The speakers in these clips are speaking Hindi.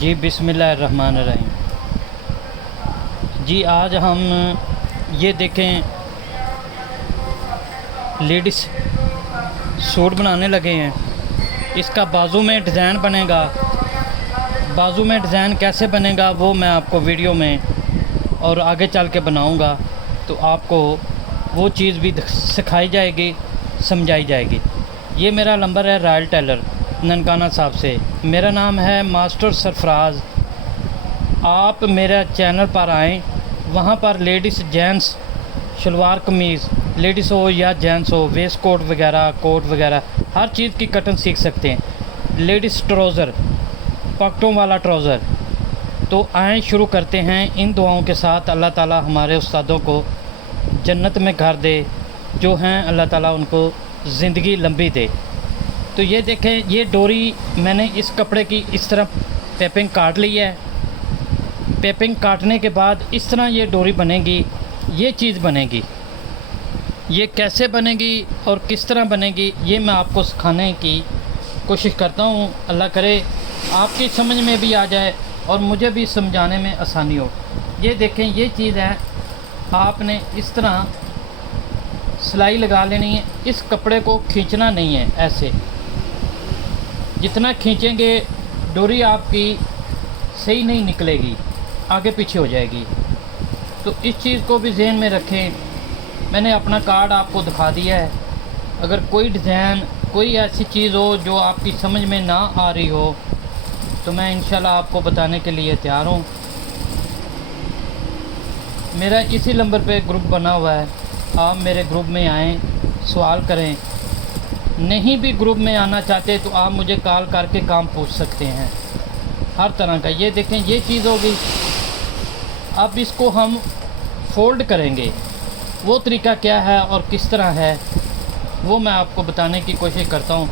जी बिस्मिल्लाहिर्रहमानिर्रहीम। जी आज हम ये देखें लेडीज़ सूट बनाने लगे हैं। इसका बाजू में डिज़ाइन बनेगा। बाजू में डिज़ाइन कैसे बनेगा वो मैं आपको वीडियो में और आगे चल के बनाऊंगा, तो आपको वो चीज़ भी सिखाई जाएगी, समझाई जाएगी। ये मेरा नंबर है रॉयल टेलर ननकाना साहब से। मेरा नाम है मास्टर सरफराज। आप मेरा चैनल पर आएँ, वहाँ पर लेडीज़ जेंट्स शलवार कमीज़, लेडीज़ हो या जेंट्स हो, वेस्ट कोट वगैरह, कोट वगैरह हर चीज़ की कटन सीख सकते हैं। लेडीज़ ट्राउज़र, पॉकेटों वाला ट्राउज़र। तो आएँ शुरू करते हैं इन दुआओं के साथ। अल्लाह ताला हमारे उस्तादों को जन्नत में घर दे, जो हैं अल्लाह ताला उनको ज़िंदगी लंबी दे। तो ये देखें, ये डोरी मैंने इस कपड़े की इस तरह पेपिंग काट ली है। पेपिंग काटने के बाद इस तरह ये डोरी बनेगी, ये चीज़ बनेगी। ये कैसे बनेगी और किस तरह बनेगी ये मैं आपको सिखाने की कोशिश करता हूँ। अल्लाह करे आपकी समझ में भी आ जाए और मुझे भी समझाने में आसानी हो। ये देखें, ये चीज़ है, आपने इस तरह सिलाई लगा लेनी है। इस कपड़े को खींचना नहीं है, ऐसे जितना खींचेंगे डोरी आपकी सही नहीं निकलेगी, आगे पीछे हो जाएगी। तो इस चीज़ को भी ज़हन में रखें। मैंने अपना कार्ड आपको दिखा दिया है। अगर कोई डिज़ाइन, कोई ऐसी चीज़ हो जो आपकी समझ में ना आ रही हो, तो मैं इंशाल्लाह आपको बताने के लिए तैयार हूँ। मेरा इसी नंबर पे ग्रुप बना हुआ है। आप मेरे ग्रुप में आएँ, सवाल करें। नहीं भी ग्रुप में आना चाहते तो आप मुझे कॉल करके काम पूछ सकते हैं, हर तरह का। ये देखें, ये चीज़ होगी। अब इसको हम फ़ोल्ड करेंगे। वो तरीका क्या है और किस तरह है वो मैं आपको बताने की कोशिश करता हूँ।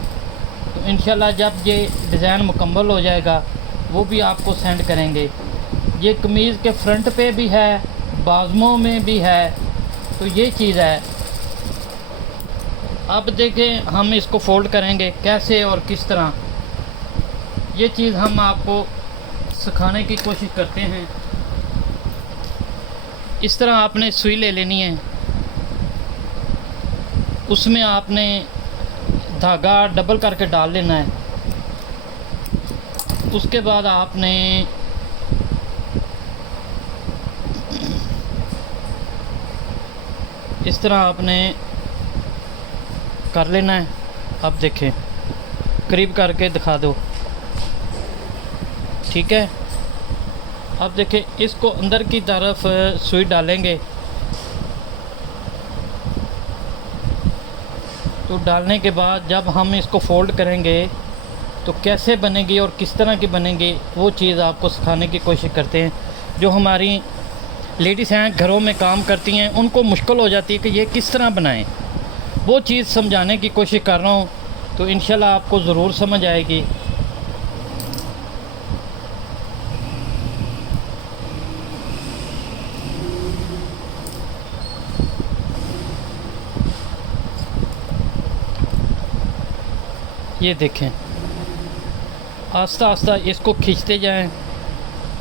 तो इंशाल्लाह जब ये डिज़ाइन मुकम्मल हो जाएगा वो भी आपको सेंड करेंगे। ये कमीज़ के फ्रंट पे भी है, बाजुओं में भी है। तो ये चीज़ है। अब देखें, हम इसको फ़ोल्ड करेंगे कैसे और किस तरह, ये चीज़ हम आपको सिखाने की कोशिश करते हैं। इस तरह आपने सुई ले लेनी है, उसमें आपने धागा डबल करके डाल लेना है। उसके बाद आपने इस तरह आपने कर लेना है। अब देखें, करीब करके दिखा दो, ठीक है। अब देखें, इसको अंदर की तरफ सुई डालेंगे। तो डालने के बाद जब हम इसको फ़ोल्ड करेंगे तो कैसे बनेगी और किस तरह की बनेगी वो चीज़ आपको सिखाने की कोशिश करते हैं। जो हमारी लेडीज़ हैं, घरों में काम करती हैं, उनको मुश्किल हो जाती है कि ये किस तरह बनाएं। वो चीज़ समझाने की कोशिश कर रहा हूँ, तो इंशाल्लाह आपको ज़रूर समझ आएगी। ये देखें, आस्ता आस्ता इसको खींचते जाएं,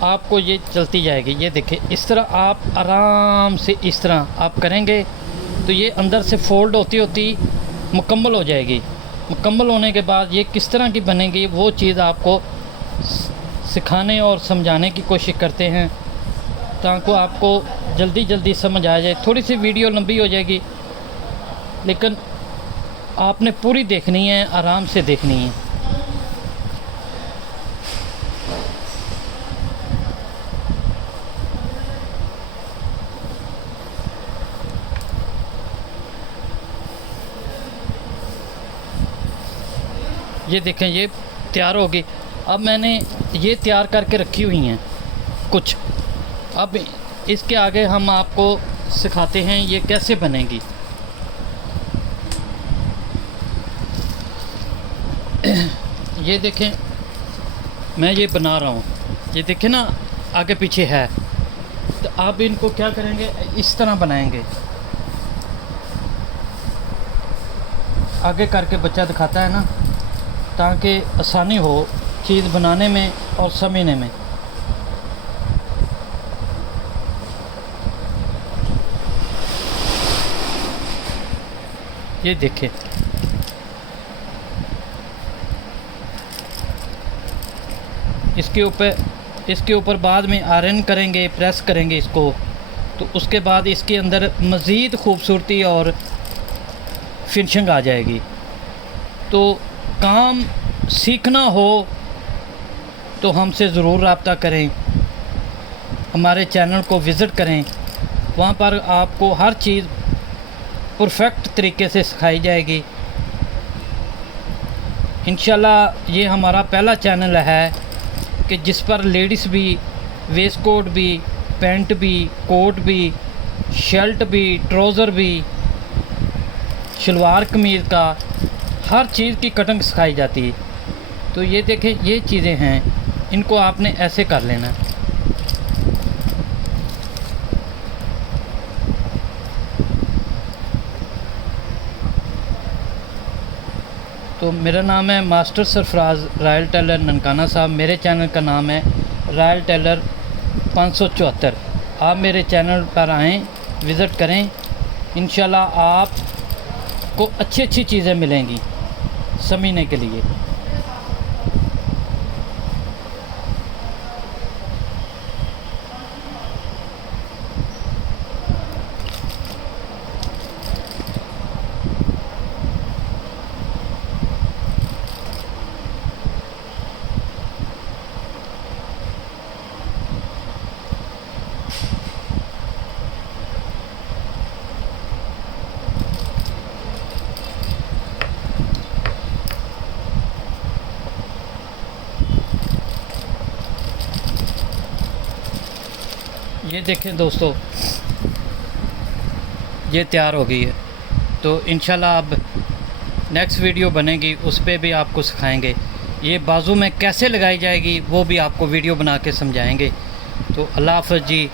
आपको ये चलती जाएगी। ये देखें, इस तरह आप आराम से इस तरह आप करेंगे तो ये अंदर से फ़ोल्ड होती होती मुकम्मल हो जाएगी। मुकम्मल होने के बाद ये किस तरह की बनेगी वो चीज़ आपको सिखाने और समझाने की कोशिश करते हैं, ताकि आपको जल्दी जल्दी समझ आ जाए। थोड़ी सी वीडियो लंबी हो जाएगी, लेकिन आपने पूरी देखनी है, आराम से देखनी है। ये देखें, ये तैयार होगी। अब मैंने ये तैयार करके रखी हुई हैं कुछ। अब इसके आगे हम आपको सिखाते हैं ये कैसे बनेगी। ये देखें, मैं ये बना रहा हूँ। ये देखें ना, आगे पीछे है। तो आप इनको क्या करेंगे, इस तरह बनाएंगे। आगे करके बच्चा दिखाता है ना, ताकि आसानी हो चीज़ बनाने में और समझने में। ये देखें, इसके ऊपर बाद में आयरन करेंगे, प्रेस करेंगे इसको, तो उसके बाद इसके अंदर मज़ीद खूबसूरती और फिनिशिंग आ जाएगी। तो काम सीखना हो तो हमसे ज़रूर रब्ता करें, हमारे चैनल को विज़िट करें, वहाँ पर आपको हर चीज़ परफेक्ट तरीके से सिखाई जाएगी। इंशाल्लाह ये हमारा पहला चैनल है कि जिस पर लेडीज़ भी, वेस्ट कोट भी, पैंट भी, कोट भी, शर्ट भी, ट्राउज़र भी, शलवार कमीज़ का हर चीज़ की कटिंग सिखाई जाती है। तो ये देखें, ये चीज़ें हैं, इनको आपने ऐसे कर लेना। तो मेरा नाम है master Sarfaraz royal tailor Nankana Sahib. मेरे चैनल का नाम है रॉयल टेलर 574। आप मेरे चैनल पर आएँ, विज़िट करें, इंशाल्लाह आपको अच्छी चीज़ें मिलेंगी समझने के लिए। ये देखें दोस्तों, ये तैयार हो गई है। तो इंशाल्लाह अब नेक्स्ट वीडियो बनेगी, उस पर भी आपको सिखाएंगे। ये बाजू में कैसे लगाई जाएगी वो भी आपको वीडियो बना के समझाएंगे। तो अल्लाह हाफ़िज़ जी।